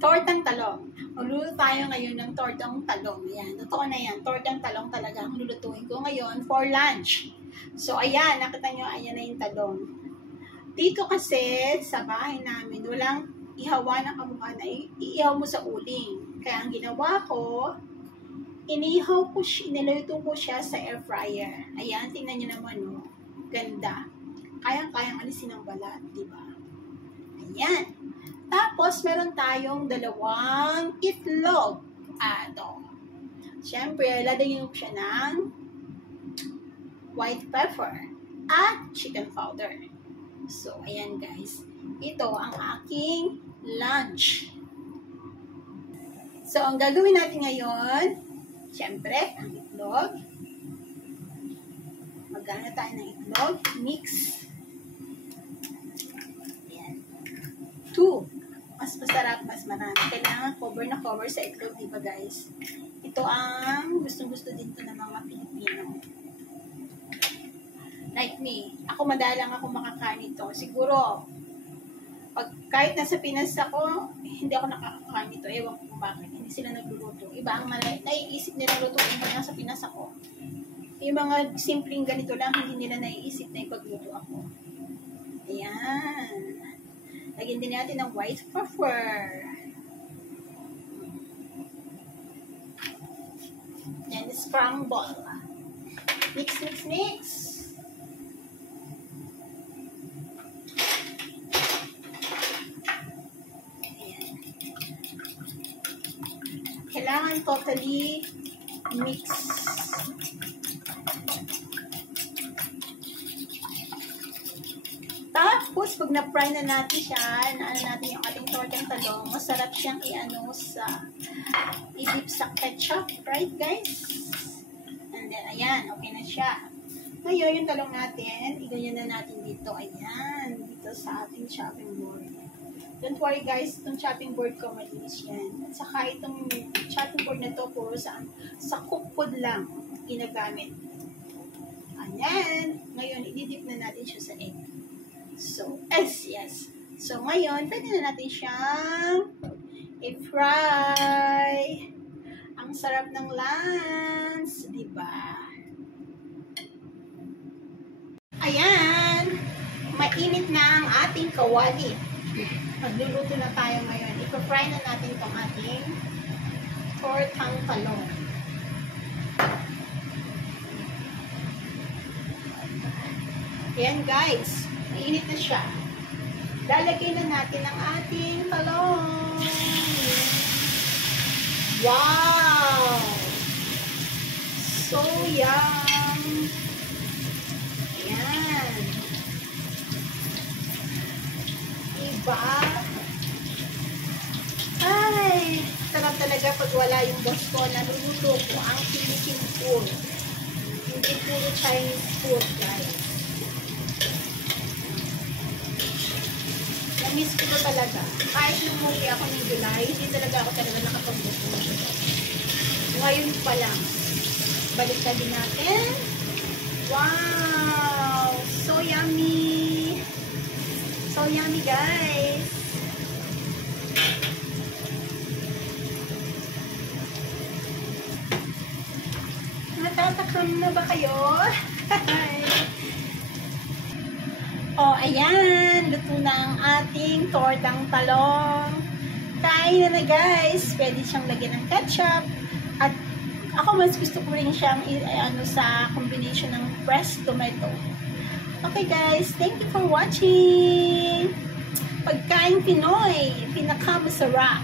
Tortang talong. Magluluto tayo ngayon ng tortang talong. Ayan, totoo na yan. Tortang talong talaga ang lulutuin ko ngayon for lunch. So, ayan, nakita nyo, ayan na yung talong. Dito kasi, sa bahay namin, walang ihawa ng kamukha na iihaw mo sa uling. Kaya ang ginawa ko, inihaw ko siya, niluto ko siya sa air fryer. Ayan, tingnan nyo naman, oh. Ganda. Kayang-kayang alisin ang balat, diba? Ayan. Tapos, meron tayong 2 itlog. Ito. Siyempre, lalagyan ko siya ng white pepper at chicken powder. So, ayan guys. Ito ang aking lunch. So, ang gagawin natin ngayon, siyempre, ang itlog. Magana tayo ng itlog. Mix. 2. Mas masarap, mas marami. Kailangan cover na cover sa itlog, diba guys? Ito ang gustong-gusto din to ng mga Pilipino. Like me. Ako madalang ako makakain ito. Siguro, kahit nasa Pinas ako, hindi ako nakakakain ito. Ewan ko kung bakit. Hindi sila nagluluto. Iba ang naiisip nila lutuin pag nasa Pinas ako. Yung mga simpleng ganito lang, hindi nila naiisip na ipagluto ako. Ayan. Lagyan din natin ng white pepper. And scramble. Mix, mix, mix. Ayan. Kailangan totally mix. Tapos, pag na-fry na natin siya, naano natin yung ating tortang talong, masarap siyang i-dip sa ketchup, right guys? And then, ayan, okay na siya. Ngayon, yung talong natin, iganyan na natin dito, ayan, dito sa ating chopping board. Don't worry guys, itong chopping board ko, malinis yan. At saka itong chopping board na to, puro sa cookwood lang ginagamit. Ayan, ngayon, i-dip na natin siya sa egg. So, yes. So, ngayon, pwede na natin siyang i-fry. Ang sarap ng lunch, diba? Ayan, mainit na ang ating kawali. Magluluto na tayo ngayon. I-fry na natin itong ating tortang talong. Ayan guys. Mainit na siya. Lalagay na natin ang ating talong. Wow! So yum! Ayan. Diba? Ay! Sarap talaga pag wala yung boss ko. Naluluto ko ang Philippine food. Hindi puro Chinese food, guys. Miss ko talaga. Kahit nung muli ako ng July, hindi talaga ako nakapagluto. Ngayon pa lang. Balik na din natin. Wow! So yummy! So yummy guys! Natatakam na ba kayo? Oh, ayan. Luto na ang ating tortang talong. Kain na guys. Pwede siyang lagyan ng ketchup. At ako mas gusto ko rin siyang sa combination ng fresh tomato. Okay guys, thank you for watching. Pagkain Pinoy, pinakamasarap.